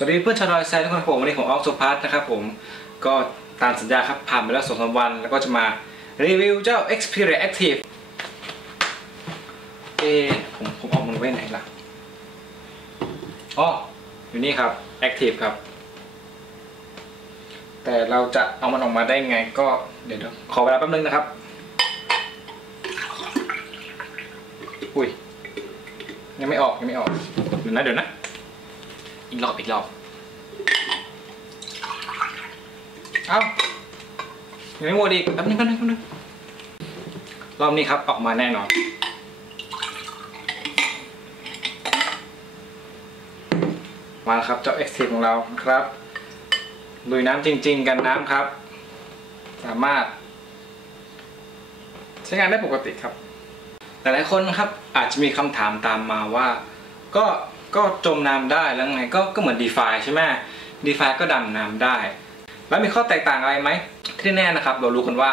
สวัสดีเพื่อนชาวดอยแซนทุกคนครับผมวันนี้ผมออกสุพัฒน์นะครับผมก็ตามสัญญาครับผ่านไปแล้วสองสามวัน แล้วก็จะมารีวิวเจ้า Xperia Active เอผมผมเอามันไว้ไหนล่ะอ๋ออยู่นี่ครับ Active ครับ แต่เราจะเอามันออกมาได้ไงก็เดี๋ยวขอเวลาแป๊บนึงนะครับ อุ้ยยังไม่ออกยังไม่ออกเดี๋ยวนะเดี๋ยวนะ อีกรอบอีกรอบ เอ้ายังไม่หมดอีกแป๊บนึงแป๊บนึงแป๊บนึงรอบนี้ครับออกมาแน่นอน มาแล้วครับเจ้า X t ของเราครับลุยน้ำจริง ๆ กันน้ำครับ สามารถ ใช้งานได้ปกติครับ หลายๆคนครับอาจจะมีคำถามตามมาว่า ก็ ก็จมน้ำได้แล้วไงก็ก็เหมือน d e f i ใช่ไหม d e f i ก็ดำน้ำได้ แล้วมีข้อแตกต่างอะไรไหม ที่แน่นะครับ เรารู้กันว่า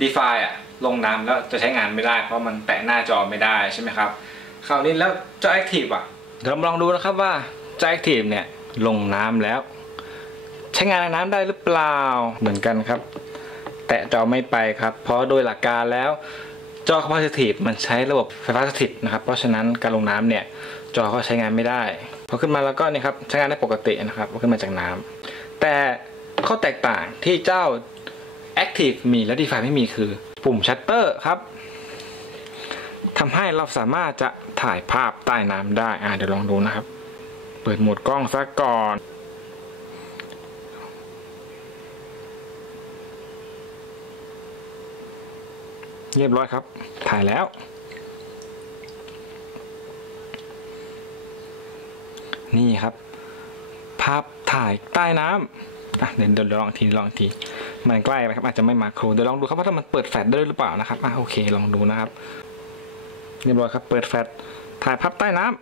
d e f i อะลงน้ำแล้วจะใช้งานไม่ได้ เพราะมันแตะหน้าจอไม่ได้ใช่ไหมครับคราวนี้แล้วเจ้า Active อะเดี๋ยวเราลองดูนะครับว่าเจ้า Active เนี่ยลงน้ำแล้ว ใช้งานในน้ำได้หรือเปล่าเหมือนกันครับ แตะจอไม่ไปครับ เพราะโดยหลักการแล้วจอ capacitive มันใช้ระบบไฟฟ้าสถิตนะครับ เพราะฉะนั้นการลงน้ำเนี่ย จอก็ใช้งานไม่ได้พอขึ้นมาแล้วก็นี่ครับใช้งานได้ปกตินะครับพอขึ้นมาจากน้ำแต่ข้อแตกต่างที่เจ้า Active มีและ DeFi ไม่มีคือ ปุ่มชัตเตอร์ครับทำให้เราสามารถจะถ่ายภาพใต้น้ำได้ อ่าเดี๋ยวลองดูนะครับ เปิดโหมดกล้องซะก่อน เรียบร้อยครับ ถ่ายแล้ว นี่ครับ ภาพถ่ายใต้น้ำอะเดี๋ยวเดี๋ยวลองทีลองทีมันใกล้ไปครับอาจจะไม่มาโครเดี๋ยวลองดูครับว่าถ้ามันเปิดแฟลชได้หรือเปล่านะครับอะโอเคลองดูนะครับเรียบร้อยครับ เปิดแฟลชถ่ายภาพใต้น้ำ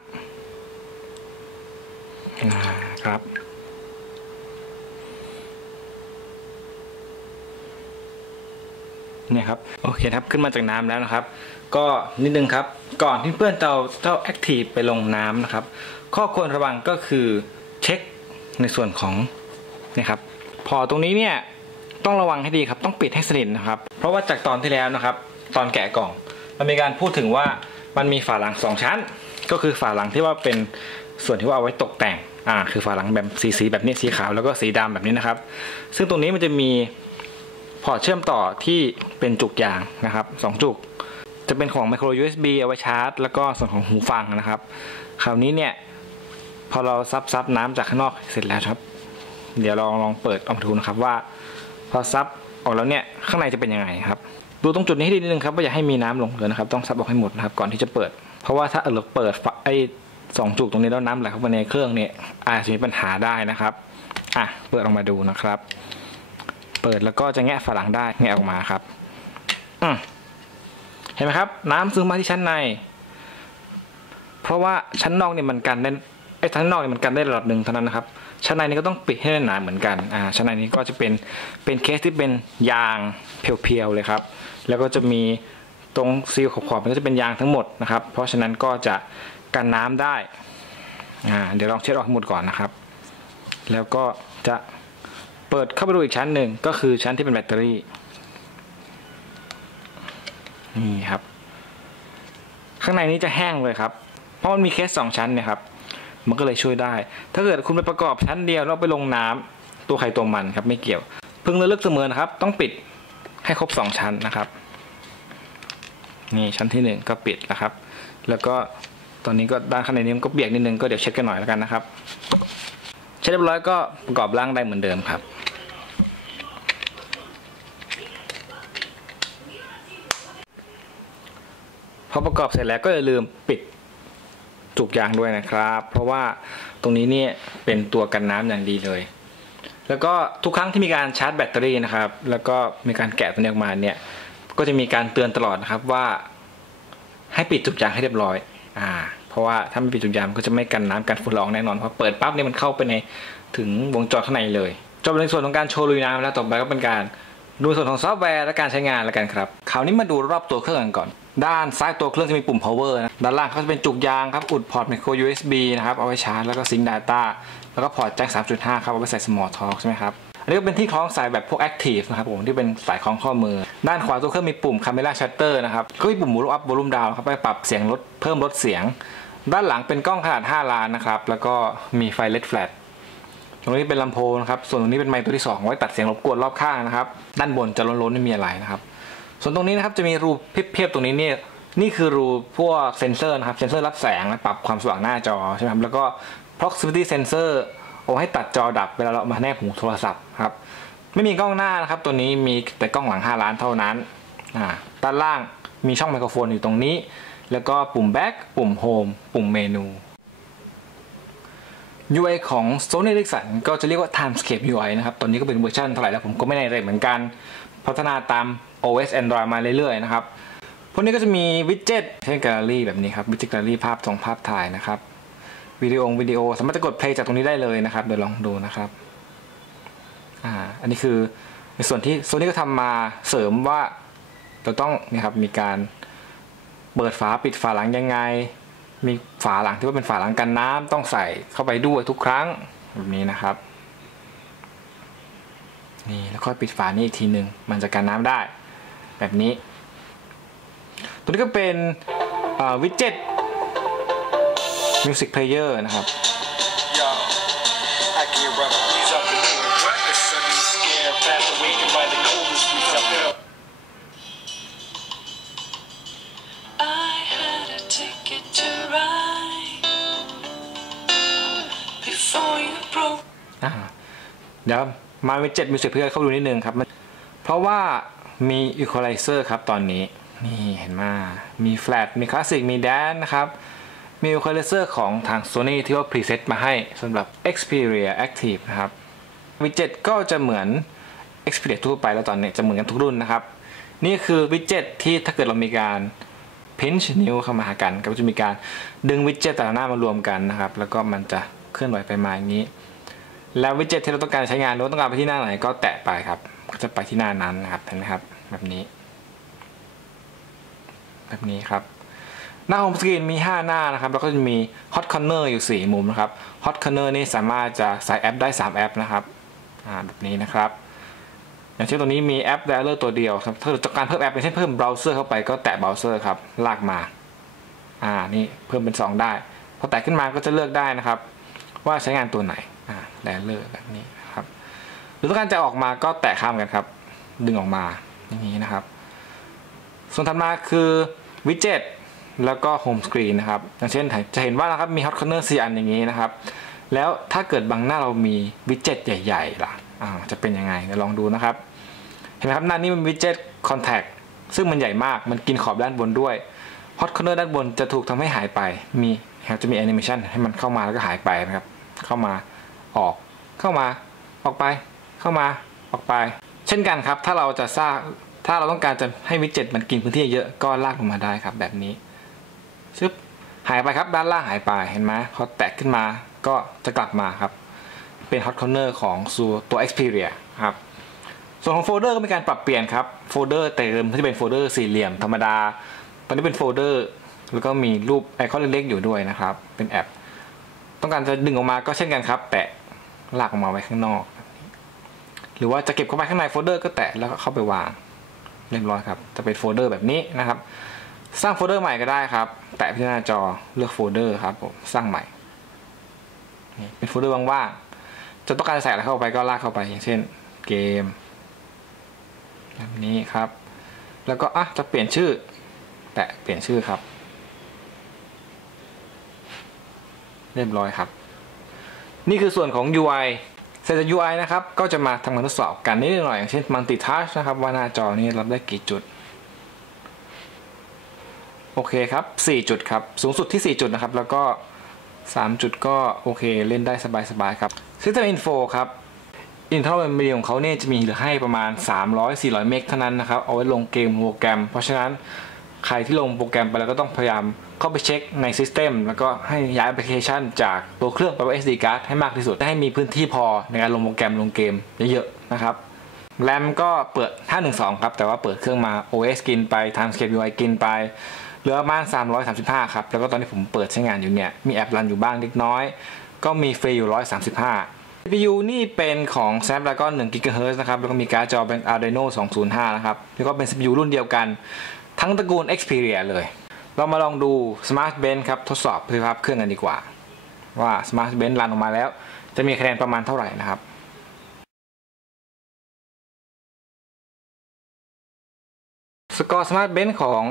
นะครับ เนี่ยครับโอเคครับขึ้นมาจากน้ำแล้วนะครับ ก็นิดนึงครับ ก่อนที่เพื่อนเราเจ้าแอคทีฟไปลงน้ำนะครับ ข้อควรระวังก็คือเช็คในส่วนของนี่ครับ พอตรงนี้เนี่ยต้องระวังให้ดีครับ ต้องปิดให้สนิทนะครับ เพราะว่าจากตอนที่แล้วนะครับ ตอนแกะกล่อง มันมีการพูดถึงว่ามันมีฝาหลังสองชั้น ก็คือฝาหลังที่ว่าเป็นส่วนที่ว่าเอาไว้ตกแต่งอ่าคือฝาหลังแบบสีสีแบบนี้สีขาวแล้วก็สีดำแบบนี้นะครับ ซึ่งตรงนี้มันจะมี พอร์ตเชื่อมต่อที่เป็นจุกยางนะครับสองจุก จะเป็นของ micro USB เอาไว้ชาร์จ แล้วก็ส่วนของหูฟังนะครับ คราวนี้เนี่ยพอเราซับซับน้ำจากข้างนอกเสร็จแล้วครับ เดี๋ยวลองลองเปิดออกมาดูนะครับว่า พอซับออกแล้วเนี่ยข้างในจะเป็นยังไงครับ ดูตรงจุดนี้ให้ดีนิดนึงครับว่าอย่าให้มีน้ำลงเลยนะครับ ต้องซับออกให้หมดนะครับก่อนที่จะเปิด เพราะว่าถ้าเราเปิดไอ้สองจุกตรงนี้แล้วน้ำไหลเข้าไปในเครื่องเนี่ยอาจจะมีปัญหาได้นะครับอะเปิดออกมาดูนะครับ เปิดแล้วก็จะแงะฝาหลังได้แงะออกมาครับอเห็นไหมครับ น้ำซึมมาที่ชั้นใน เพราะว่าชั้นนอกเนี่ยมันกันได้ไอ้ชั้นนอกเนี่ยมันกันได้ระดับหนึ่งเท่านั้นนะครับ ชั้นในนี้ก็ต้องปิดให้แน่นหนาเหมือนกันอ่าชั้นในนี้ก็จะเป็นเป็นเคสที่เป็นยางเพียวๆเลยครับ แล้วก็จะมีตรงซีลขอบๆมันก็จะเป็นยางทั้งหมดนะครับ เพราะฉะนั้นก็จะกันน้ำได้อ่าเดี๋ยวลองเช็ดออกหมดก่อนนะครับ แล้วก็จะ เปิดเข้าไปดูอีกชั้นหนึ่งก็คือชั้นที่เป็นแบตเตอรี่ นี่ครับ ข้างในนี้จะแห้งเลยครับ เพราะมันมีเคสสองชั้นเนี่ยครับ มันก็เลยช่วยได้ ถ้าเกิดคุณไปประกอบชั้นเดียวแล้วไปลงน้ำตัวไข่ตัวมันครับ ไม่เกี่ยว พึงระลึกเสมอนะครับ ต้องปิดให้ครบสองชั้นนะครับ นี่ชั้นที่หนึ่งก็ปิดนะครับ แล้วก็ตอนนี้ก็ด้านข้างในนี้มันก็เปียกนิดนึงก็เดี๋ยวเช็ดกันหน่อยแล้วกันนะครับ เช็ดเรียบร้อยก็ประกอบร่างได้เหมือนเดิมครับ พอประกอบเสร็จแล้วก็อย่าลืมปิดจุกยางด้วยนะครับ เพราะว่าตรงนี้เนี่ยเป็นตัวกันน้ำอย่างดีเลย แล้วก็ทุกครั้งที่มีการชาร์จแบตเตอรี่นะครับ แล้วก็มีการแกะตัวนี้ออกมาเนี่ย ก็จะมีการเตือนตลอดนะครับว่า ให้ปิดจุกยางให้เรียบร้อย อ่า เพราะว่าถ้าไม่ปิดจุกยางก็จะไม่กันน้ำกันฝุ่นละอองแน่นอนเพราะเปิดปั๊บเนี่ยมันเข้าไปในถึงวงจรข้างในเลยจบในส่วนของการโชว์ลุยน้ำแล้วต่อไปก็เป็นการดูส่วนของซอฟต์แวร์และการใช้งานแล้วกันครับคราวนี้มาดูรอบตัวเครื่องกันก่อน ด้านซ้ายตัวเครื่องจะมีปุ่ม power นะด้านล่างเขาจะเป็นจุกยางครับ อุดพอร์ต micro USB นะครับ เอาไว้ชาร์จ แล้วก็ซิงค์ data แล้วก็พอร์ตแจ็ค 3.5 ครับ เอาไว้ใส่ small talk ใช่ไหมครับ อันนี้ก็เป็นที่คล้องสายแบบพวก active นะครับผม ที่เป็นสายคล้องข้อมือ ด้านขวาตัวเครื่องมีปุ่ม camera shutter นะครับ ก็มีปุ่ม volume up volume down ครับ ไปปรับเสียงลด เพิ่มลดเสียง ด้านหลังเป็นกล้องขนาด 5 ล้านนะครับ แล้วก็มีไฟ LED flash ตรงนี้เป็นลำโพงนะครับ ส่วนตรงนี้เป็นไมค์ตัวที่2ไว้ตัดเสียงรบกวนรอบข้างนะครับ ด้านบนจะล้นๆไม่มีอะไรนะครับ ส่วนตรงนี้นะครับจะมีรูเพียบๆตรงนี้เนี่ยนี่คือรูพวกเซนเซอร์นะครับเซนเซอร์รับแสงและปรับความสว่างหน้าจอใช่ไหมครับแล้วก็ proximity sensor เอาให้ตัดจอดับเวลาเรามาแนบหูโทรศัพท์ครับไม่มีกล้องหน้านะครับ ตัวนี้มีแต่กล้องหลัง 5 ล้านเท่านั้นอ่าด้านล่างมีช่องไมโครโฟนอยู่ตรงนี้ แล้วก็ปุ่ม back ปุ่ม home ปุ่มเมนู UI ของ Sony Ericsson ก็จะเรียกว่า Timescape UI นะครับ ตอนนี้ก็เป็นเวอร์ชันเท่าไหร่แล้วผมก็ไม่แน่ใจเหมือนกัน พัฒนาตาม OS Android มาเรื่อยๆนะครับ พวกนี้ก็จะมีวิดเจ็ตเช่นแกลเลอรี่แบบนี้ครับวิดเจ็ตแกลเลอรี่ภาพส่งภาพถ่ายนะครับวิดีโอวิดีโอสามารถจะกดเพลย์จากตรงนี้ได้เลยนะครับเดี๋ยวลองดูนะครับอ่าอันนี้คือในส่วนที่โซนี่ก็ทำมาเสริมว่าเราต้องนี่ครับมีการเปิดฝาปิดฝาหลังยังไง มีฝาหลังที่ว่าเป็นฝาหลังกันน้ำต้องใส่เข้าไปด้วยทุกครั้งแบบนี้นะครับนี่แล้วค่อยปิดฝานี้อีกทีหนึ่งมันจะกันน้ำได้ แบบนี้ ตัวนี้ก็เป็นวิดเจ็ตมิวสิกเพลเยอร์นะครับ Yo, I can rub these up in here. What the sun is scared, fast awakened by the coldest breeze up there. I had a ticket to ride before you broke. อ่าเดี๋ยวมาวิดเจ็ตมิวสิกเพลเยอร์เข้าดูนิดนึงครับมันเพราะว่า มีอีควอไลเซอร์ครับตอนนี้ นี่เห็นมามีแฟลตมีคลาสสิกมีแดนนะครับ มีอีควอไลเซอร์ของทาง Sony ที่ว่าพรีเซตมาให้สำหรับ Xperia Active นะครับวิดเจ็ตก็จะเหมือน Xperia ทั่วไปแล้วตอนนี้จะเหมือนกันทุกรุ่นนะครับ นี่คือวิดเจ็ตที่ถ้าเกิดเรามีการ pinch นิ้วเข้ามาหากันก็จะมีการดึงวิดเจ็ตแต่ละหน้ามารวมกันนะครับ แล้วก็มันจะเคลื่อนไหวไปมาอย่างนี้ แล้ววิดเจ็ตที่เราต้องการใช้งานเราต้องการไปที่หน้าไหนก็แตะไปครับ ก็จะไปที่หน้านั้นนะครับเห็นไหมครับ แบบนี้ แบบนี้ครับ หน้าโฮมสกรีนมี 5 หน้านะครับ แล้วก็จะมี Hot Corner อยู่ 4 มุมนะครับ Hot Corner นี่สามารถจะใส่แอปได้ 3 แอปนะครับแบบนี้นะครับ อย่างเช่นตัวนี้มีแอป Dialer ตัวเดียวครับถ้าเราต้องการเพิ่มแอปอย่างเช่นเพิ่มเบราว์เซอร์เข้าไปก็แตะเบราว์เซอร์ครับ ลากมา อ่า นี่เพิ่มเป็น 2 ได้ พอแตะขึ้นมาก็จะเลือกได้นะครับ ว่าใช้งานตัวไหน อ่า Dialer แบบนี้ หรือต้องการจะออกมาก็แตะข้ามกันครับ ดึงออกมาอย่างนี้นะครับ ส่วนถัดมาคือวิดเจ็ตแล้วก็โฮมสกรีนนะครับอย่างเช่นจะเห็นว่านะครับมี Hot Corner 4อันอย่างนี้นะครับ แล้วถ้าเกิดบางหน้าเรามีวิดเจ็ตใหญ่ๆล่ะจะเป็นยังไงเดี๋ยวลองดูนะครับ เห็นไหมครับหน้านี้มันวิดเจ็ตคอนแทคซึ่งมันใหญ่มากมันกินขอบด้านบนด้วย Hot Corner ด้านบนจะถูกทำให้หายไป มีครับจะมีแอนิเมชันให้มันเข้ามาแล้วก็หายไปนะครับ เข้ามาออกเข้ามาออกไป เข้ามาออกไป เช่นกันครับ ถ้าเราจะสร้างถ้าเราต้องการจะให้วิดเจ็ตมันกินพื้นที่เยอะก็ลากลงมาได้ครับ แบบนี้ชึบหายไปครับด้านล่างหายไปเห็นไหมพอแตะขึ้นมาก็จะกลับมาครับ เป็น Hot Corner ของตัว Xperia ครับส่วนของโฟลเดอร์ก็มีการปรับเปลี่ยนครับโฟลเดอร์แต่เดิมที่เป็นโฟลเดอร์สี่เหลี่ยมธรรมดา ตอนนี้เป็นโฟลเดอร์แล้วก็มีรูปไอคอนเล็กๆอยู่ด้วยนะครับ เป็นแอป ต้องการจะดึงออกมาก็เช่นกันครับ แตะลากออกมาไว้ข้างนอก รือว่าจะเก็บเข้าไปข้างในโฟลเดอร์ก็แตะแล้วก็เข้าไปวางเรียบร้อยครับ จะเป็นโฟลเดอร์แบบนี้นะครับ สร้างโฟลเดอร์ใหม่ก็ได้ครับ แตะที่หน้าจอเลือกโฟลเดอร์ครับผมสร้างใหม่เป็นโฟลเดอร์ว่างๆจะต้องการใส่อะไรเข้าไปก็ลากเข้าไป อย่างเช่นเกมแบบนี้ครับ แล้วก็อะจะเปลี่ยนชื่อ แตะเปลี่ยนชื่อครับ เรียบร้อยครับ นี่คือส่วนของ UI เสร็จจาก UI นะครับ ก็จะมาทำการทดสอบกันนิดหน่อยอย่างเช่น multitouch นะครับ ว่าหน้าจอนี้รับได้กี่จุด โอเคครับ 4 จุดครับ สูงสุดที่ 4 จุดนะครับ แล้วก็ 3 จุดก็โอเค เล่นได้สบายๆครับ System Info ครับ Intel Memory ของเขาเนี่ยจะมีเหลือให้ประมาณ 300-400 เมกเท่านั้นนะครับ เอาไว้ลงเกมโปรแกรม เพราะฉะนั้น ใครที่ลงโปรแกรมไปแล้วก็ต้องพยายามเข้าไปเช็คใน System แล้วก็ให้ย้ายแอปพลิเคชัน จากตัวเครื่องไปไว้ SD card ให้มากที่สุด ให้มีพื้นที่พอในการลงโปรแกรมลงเกมเยอะๆนะครับแรมก็เปิด 512 ครับ แต่ว่าเปิดเครื่องมา OS กินไป Timescape UI กินไปเหลือประมาณ 335 ครับ แล้วก็ตอนที่ผมเปิดใช้งานอยู่เนี่ย มีแอปรันอยู่บ้างเล็กน้อย ก็มีฟรีอยู่ 135 CPU นี่เป็นของ Snapdragon 1 GHz นะครับ แล้วก็มีการ์ดจอเป็น Adreno 205 นะครับ แล้วก็เป็น CPU รุ่นเดียวกัน ทั้งตระกูล Xperia เลย เรามาลองดู Smart Bench ครับ ทดสอบคุณภาพเครื่องกันดีกว่า ว่า Smart Bench รันออกมาแล้ว จะมีคะแนนประมาณเท่าไหร่นะครับสกอร์ Smart Bench ของ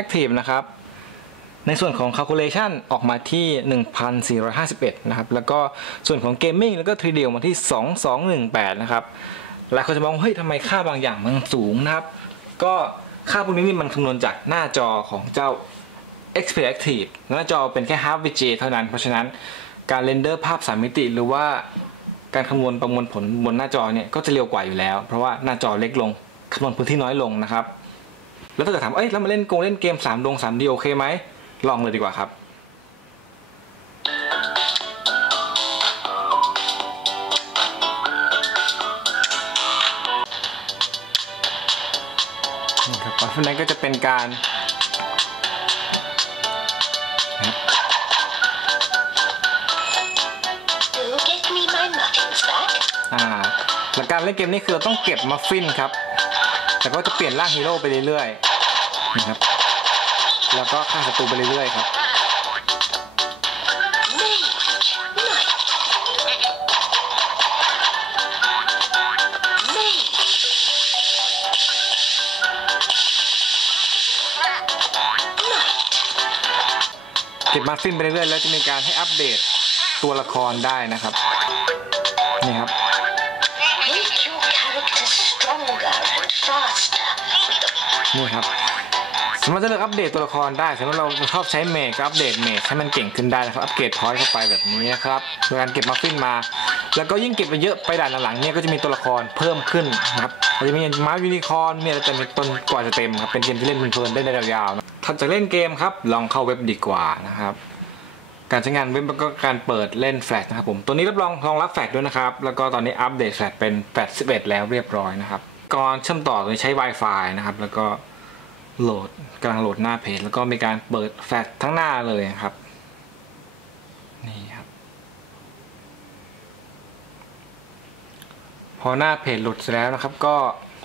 Active นะครับ ในส่วนของ calculation ออกมาที่ 1,451 นะครับ แล้วก็ส่วนของ gaming แล้วก็ 3D ออกมาที่ 2218 นะครับหลายคนจะมองเฮ้ยทำไมค่าบางอย่างมันสูงนะครับ ก็ ค่าพวกนี้นี่มันคำนวณจากหน้าจอของเจ้า Xperia Active หน้าจอเป็นแค่ half VGA เท่านั้น เพราะฉะนั้นการเรนเดอร์ภาพ 3 มิติ หรือว่าการคำนวณประมวลผลบนหน้าจอเนี่ยก็จะเร็วกว่าอยู่แล้ว เพราะว่าหน้าจอเล็กลงคำนวณพื้นที่น้อยลงนะครับ แล้วถ้าเกิดถาม เอ้ยแล้วมาเล่นโกงเล่นเกม3ดง3ดีโอเคไหมลองเลยดีกว่าครับ เพราะฉะนั้นก็จะเป็นการนะครับ Get me my muffins back. อ่าหลักการเล่นเกมนี้คือเราต้องเก็บมัฟฟินครับ แต่ก็จะเปลี่ยนร่างฮีโร่ไปเรื่อยๆนะครับ แล้วก็ฆ่าศัตรูไปเรื่อยๆครับ เก็บมัฟฟินไปเรื่อยๆแล้วจะมีการให้อัปเดตตัวละครได้นะครับ นี่ครับ นี่ครับสามารถจะเลือกอัปเดตตัวละครได้สมมติเราชอบใช้เมจก็อัปเดตเมจให้มันเก่งขึ้นได้นะครับอัปเกรดพอยต์เข้าไปแบบนี้นะครับโดยการเก็บมัฟฟินมา แล้วก็ยิ่งเก็บไปเยอะไปด่านหลังๆเนี่ยก็จะมีตัวละครเพิ่มขึ้นนะครับเราจะมีม้ายูนิคอร์นเนี่ยจะมีต้นกว่าจะเต็มครับเป็นเกมที่เล่นเพลินๆได้ยาวๆนะถัดจากเล่นเกมครับลองเข้าเว็บดีกว่านะครับ การใช้งานเว็บแล้วก็การเปิดเล่นแฟลชนะครับผมตัวนี้รับรองรองรับแฟลชด้วยนะครับ แล้วก็ตอนนี้อัปเดตแฟลชเป็น81แล้วเรียบร้อยนะครับก่อนเชื่อมต่อตัวนี้ใช้ Wi-Fi นะครับ แล้วก็โหลดกำลังโหลดหน้าเพจ แล้วก็มีการเปิดแฟลชทั้งหน้าเลยครับนี่ครับ พอหน้าเพจโหลดเสร็จแล้วนะครับ ก็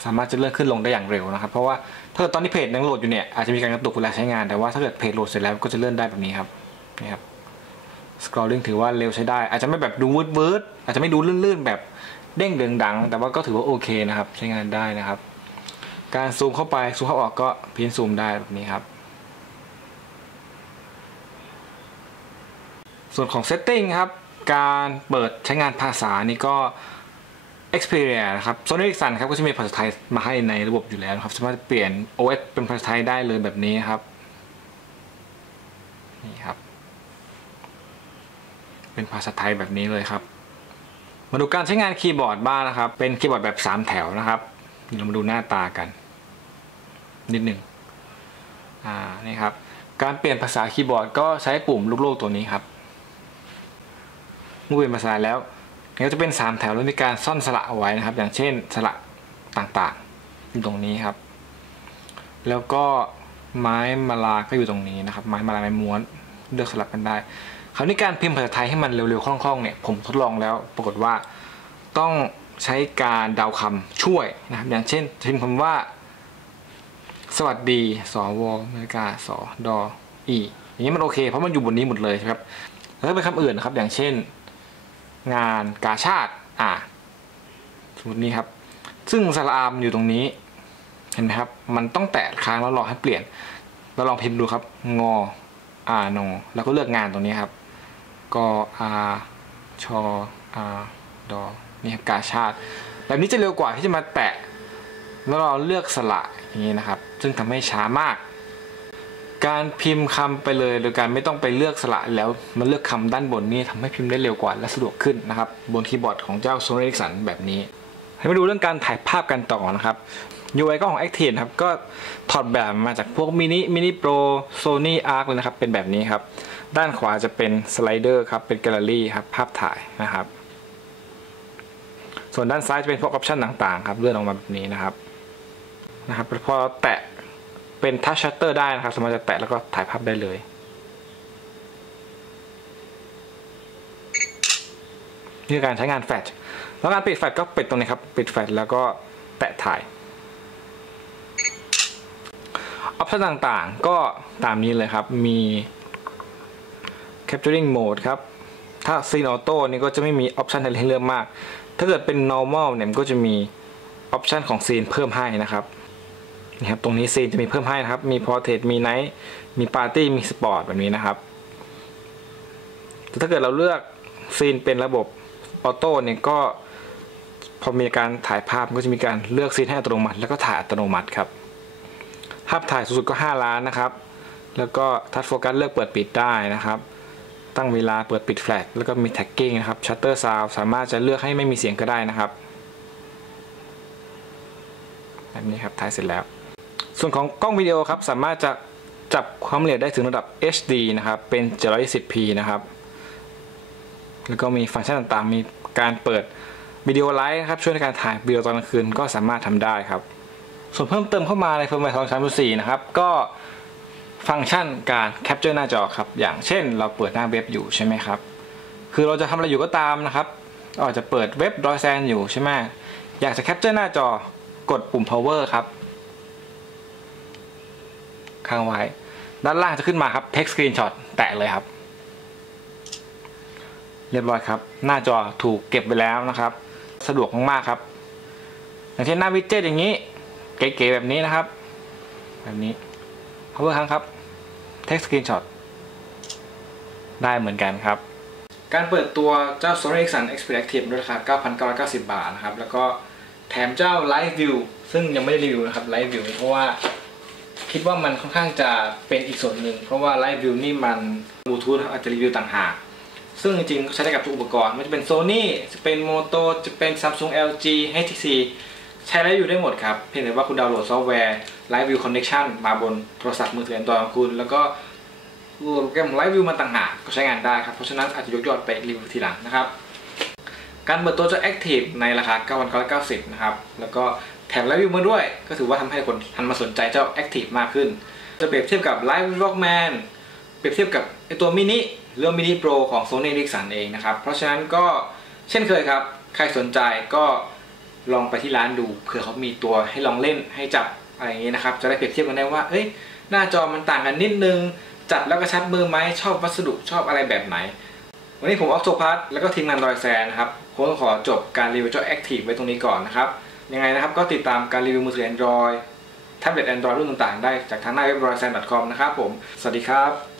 สามารถจะเลื่อนขึ้นลงได้อย่างเร็วนะครับ เพราะว่าถ้าเกิดตอนที่เพจยังโหลดอยู่เนี่ยอาจจะมีการกระตุกเวลาใช้งานแต่ว่าถ้าเกิดเพจโหลดเสร็จแล้วก็จะเลื่อนได้แบบนี้ครับนี่ครับ scrolling ถือว่าเร็วใช้ได้ อาจจะไม่แบบดูวืดวืดอาจจะไม่ดูลื่นๆ แบบเด้งเดืองดัง แต่ว่าก็ถือว่าโอเคนะครับ ใช้งานได้นะครับ การซูมเข้าไปซูมเข้าออกก็เพี้ยนซูมได้แบบนี้ครับ ส่วนของ setting ครับ การเปิดใช้งานภาษานี่ก็ Xperia นะครับ Sony Ericsson ครับก็จะมีภาษาไทยมาให้ในระบบอยู่แล้วครับสามารถเปลี่ยน OS เป็นภาษาไทยได้เลยแบบนี้ครับนี่ครับ เป็นภาษาไทยแบบนี้เลยครับ มาดูการใช้งานคีย์บอร์ดบ้างนะครับ เป็นคีย์บอร์ดแบบ 3 แถวนะครับเดี๋ยวเรามาดูหน้าตากัน นิดหนึ่งอ่านี่ครับ การเปลี่ยนภาษาคีย์บอร์ดก็ใช้ปุ่มลูกโลกตัวนี้ครับเมื่อเปลี่ยนภาษาแล้วก็จะเป็น 3 แถวแล้วมีการซ่อนสระเอาไว้นะครับ อย่างเช่นสระต่างๆอยู่ตรงนี้ครับ แล้วก็ไม้มาลาก็อยู่ตรงนี้นะครับ ไม้มาลาไม้ม้วนเลือกสลับกันได้ คราวนี้การพิมพ์ภาษาไทยให้มันเร็วๆคล่องๆเนี่ยผมทดลองแล้วปรากฏว่าต้องใช้การเดาคำช่วยนะครับอย่างเช่นพิมพ์คำว่า สวัสดีสวอเมริกาสดออีอย่างนี้มันโอเค เพราะมันอยู่บนนี้หมดเลยครับแล้วเป็นคำอื่นนะครับอย่างเช่น งานกาชาติอ่าสมมตินี้ครับ ซึ่งสระอามอยู่ตรงนี้เห็นไหมครับ มันต้องแตะค้างแล้วรอให้เปลี่ยนเราลองพิมพ์ดูครับ งออานอแล้วก็เลือกงานตรงนี้ครับ กอาชออาดอนี่ครับกาชาติ แบบนี้จะเร็วกว่าที่จะมาแตะ แล้วเราเลือกสระอย่างนี้นะครับ ซึ่งทำให้ช้ามาก การพิมพ์คำไปเลยโดยการไม่ต้องไปเลือกสระแล้วมาเลือกคำด้านบนนี่ทำให้พิมพ์ได้เร็วกว่าและสะดวกขึ้นนะครับบนคีย์บอร์ดของเจ้า Sony Ericsson แบบนี้ให้มาดูเรื่องการถ่ายภาพกันต่อนะครับ UI ก็ของ Active ครับ ก็ถอดแบบมาจากพวกมินิมินิโปร Sony Arc เลยนะครับ เป็นแบบนี้ครับ ด้านขวาจะเป็นสไลเดอร์ครับ เป็นแกลเลอรี่ครับ ภาพถ่ายนะครับ ส่วนด้านซ้ายจะเป็นพวกออปชันต่างๆ ครับเลื่อนออกมาแบบนี้นะครับ นะครับพอแตะเป็นทัชชัตเตอร์ได้นะครับ สามารถจะแตะแล้วก็ถ่ายภาพได้เลย นี่คือการใช้งานแฟลช แล้วการปิดแฟลชก็ปิดตรงนี้ครับ ปิดแฟลชแล้วก็แตะถ่ายออปชันต่างๆ ก็ตามนี้เลยครับ มี capturing mode ครับ ถ้า scene auto นี่ก็จะไม่มีออปชันอะไรให้เลือกมาก ถ้าเกิดเป็น normal เนี่ยมันก็จะมีออปชันของ scene เพิ่มให้นะครับนี่ครับตรงนี้ scene จะมีเพิ่มให้นะครับ มี portrait มี night มี party มี sport แบบนี้นะครับ แต่ถ้าเกิดเราเลือก scene เป็นระบบออโต้เนี่ยก็พอมีการถ่ายภาพก็จะมีการเลือกซีนให้อัตโนมัติ แล้วก็ถ่ายอัตโนมัติครับ ภาพถ่ายสูงสุดก็ 5 ล้านนะครับ แล้วก็ทัชโฟกัสเลือกเปิดปิดได้นะครับ ตั้งเวลาเปิดปิดแฟลชแล้วก็มีแท็กกิ้งนะครับชัตเตอร์ซาวสามารถจะเลือกให้ไม่มีเสียงก็ได้นะครับแบบนี้ครับถ่ายเสร็จแล้ว ส่วนของกล้องวิดีโอครับสามารถจะจับความละเอียดได้ถึงระดับ HD นะครับเป็น 720p นะครับแล้วก็มีฟังก์ชันต่างๆ มีการเปิดวิดีโอไลฟ์ครับช่วยในการถ่ายวิดีโอตอนกลางคืนก็สามารถทำได้ครับ ส่วนเพิ่มเติมเข้ามาในเฟิร์มแวร์ของ3.4นะครับก็ ฟังก์ชันการแคปเจอร์หน้าจอครับ อย่างเช่นเราเปิดหน้าเว็บอยู่ใช่ไหมครับ คือเราจะทำอะไรอยู่ก็ตามนะครับอาจจะเปิดเว็บดอยแซนอยู่ใช่ไหมอยากจะแคปเจอร์หน้าจอกดปุ่ม power ครับค้างไว้ ด้านล่างจะขึ้นมาครับ text screenshot แตะเลยครับ เรียบร้อยครับ หน้าจอถูกเก็บไปแล้วนะครับ สะดวกมากๆครับ อย่างเช่นหน้าวิดเจ็ตอย่างนี้ เก๋ๆแบบนี้นะครับ แบบนี้ power ครั้งครับ text screenshot ได้เหมือนกันครับ การเปิดตัวเจ้า Sony Ericsson Xperia Active ด้วยราคา 9,990 บาทนะครับ แล้วก็แถมเจ้า Live View ซึ่งยังไม่ได้รีวิวนะครับ Live View เพราะว่าคิดว่ามันค่อนข้างจะเป็นอีกส่วนหนึ่ง เพราะว่า Live View นี่มันบลูทูธอาจจะรีวิวต่างหากซึ่งจริงๆ ใช้ได้กับทุกอุปกรณ์ไม่ว่าจะเป็น Sony จะเป็น Moto จะเป็น Samsung LG HTC ใช้ไลฟ์วิวได้หมดครับ เพียงแต่ว่าคุณดาวน์โหลดซอฟต์แวร์ Live View Connection มาบนโทรศัพท์มือถือ Android ของคุณ แล้วก็ โหลดโปรแกรม Live View มาต่างหากก็ใช้งานได้ครับ เพราะฉะนั้นอาจจะยกยอดไปรีวิวทีหลังนะครับ การเปิดตัวเจ้า Active ในราคา9,990 นะครับ แล้วก็แถม Live View มาด้วย ก็ถือว่าทำให้คนหันมาสนใจเจ้า Active มากขึ้น จะเปรียบเทียบกับ Live Walkman เปรียบเทียบกับไอตัวมินิหรือมินิโปรของ Sony Ericsson เองนะครับ เพราะฉะนั้นก็เช่นเคยครับ ใครสนใจก็ลองไปที่ร้านดูเผื่อเขามีตัวให้ลองเล่นให้จับอะไรอย่างนี้นะครับ จะได้เปรียบเทียบกันได้ว่า เอ้ย หน้าจอมันต่างกันนิดนึง จัดแล้วกระชับมือไหมชอบวัสดุชอบอะไรแบบไหน วันนี้ผมออกโซพัทแล้วก็ทีมงานรอยแซนนะครับคงต้องขอจบการรีวิวเจ้าแอคทีฟไว้ตรงนี้ก่อนนะครับ ยังไงนะครับก็ติดตามการรีวิวมือถือ Android แท็บเล็ต Android รุ่นต่างๆ ได้จากทางหน้าเว็บ r o y s a n c o m นะครับผม สวัสดีครับ